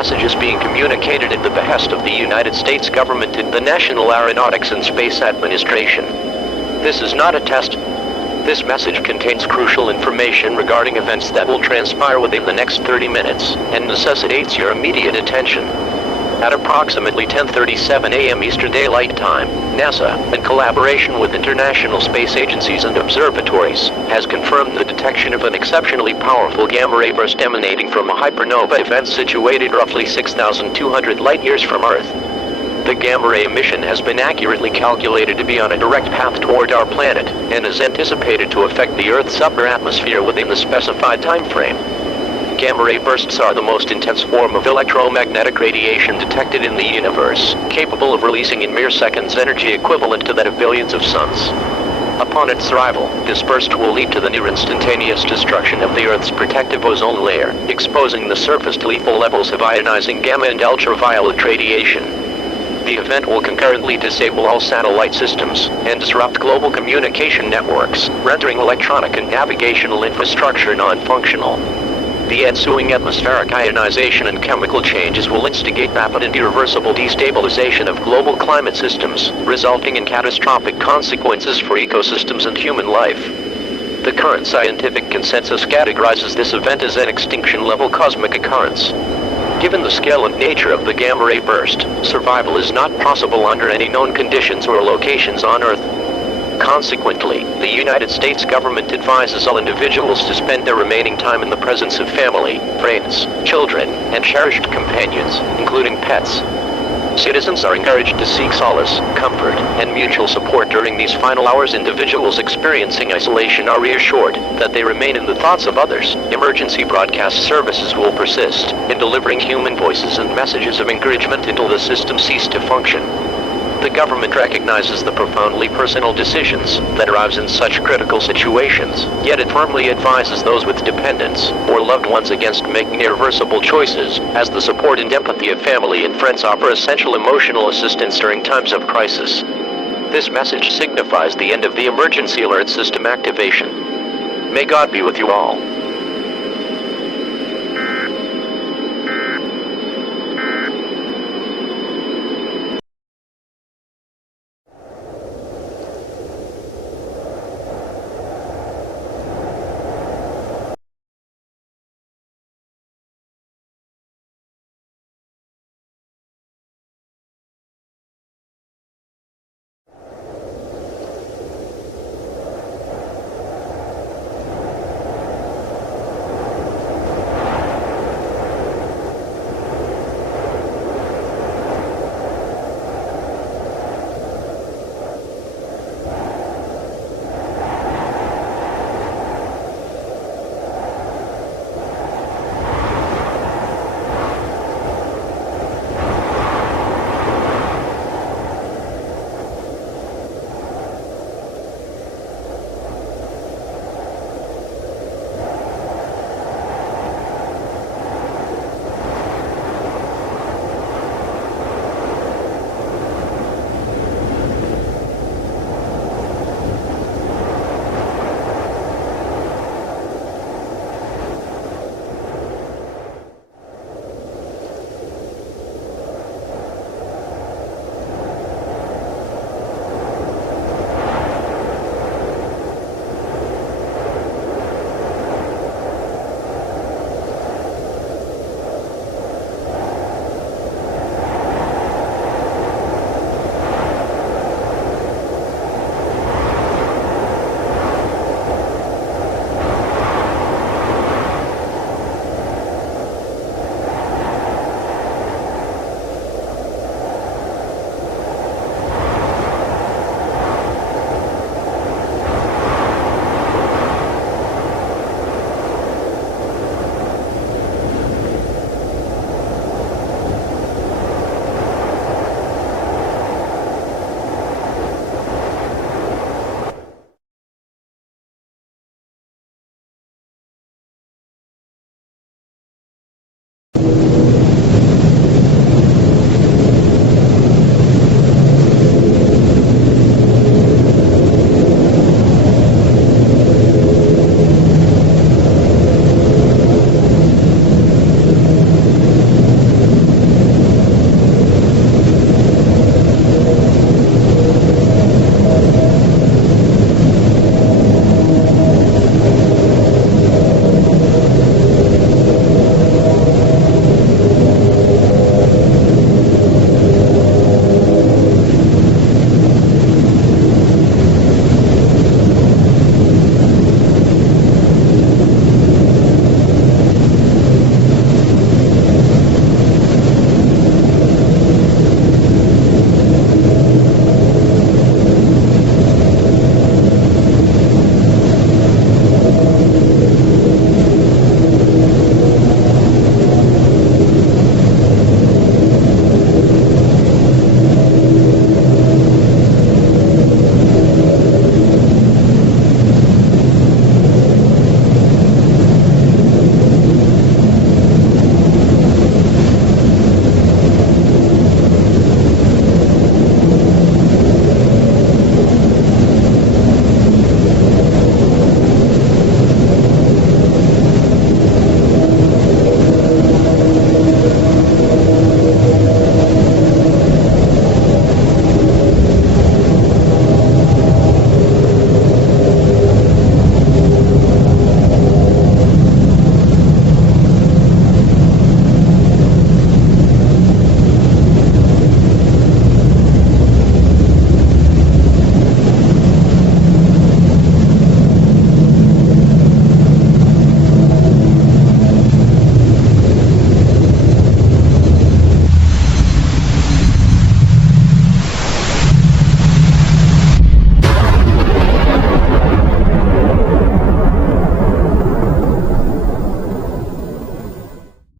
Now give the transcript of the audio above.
message is being communicated at the behest of the United States government and the National Aeronautics and Space Administration. This is not a test. This message contains crucial information regarding events that will transpire within the next 30 minutes and necessitates your immediate attention. At approximately 10:37 a.m. Eastern Daylight Time, NASA, in collaboration with international space agencies and observatories, has confirmed the detection of an exceptionally powerful gamma-ray burst emanating from a hypernova event situated roughly 6,200 light-years from Earth. The gamma-ray emission has been accurately calculated to be on a direct path toward our planet, and is anticipated to affect the Earth's upper atmosphere within the specified time frame. Gamma-ray bursts are the most intense form of electromagnetic radiation detected in the universe, capable of releasing in mere seconds energy equivalent to that of billions of suns. Upon its arrival, this burst will lead to the near-instantaneous destruction of the Earth's protective ozone layer, exposing the surface to lethal levels of ionizing gamma and ultraviolet radiation. The event will concurrently disable all satellite systems and disrupt global communication networks, rendering electronic and navigational infrastructure non-functional. The ensuing atmospheric ionization and chemical changes will instigate rapid and irreversible destabilization of global climate systems, resulting in catastrophic consequences for ecosystems and human life. The current scientific consensus categorizes this event as an extinction-level cosmic occurrence. Given the scale and nature of the gamma-ray burst, survival is not possible under any known conditions or locations on Earth. Consequently, the United States government advises all individuals to spend their remaining time in the presence of family, friends, children, and cherished companions, including pets. Citizens are encouraged to seek solace, comfort, and mutual support during these final hours. Individuals experiencing isolation are reassured that they remain in the thoughts of others. Emergency broadcast services will persist in delivering human voices and messages of encouragement until the system cease to function. The government recognizes the profoundly personal decisions that arise in such critical situations, yet it firmly advises those with dependents or loved ones against making irreversible choices, as the support and empathy of family and friends offer essential emotional assistance during times of crisis. This message signifies the end of the emergency alert system activation. May God be with you all.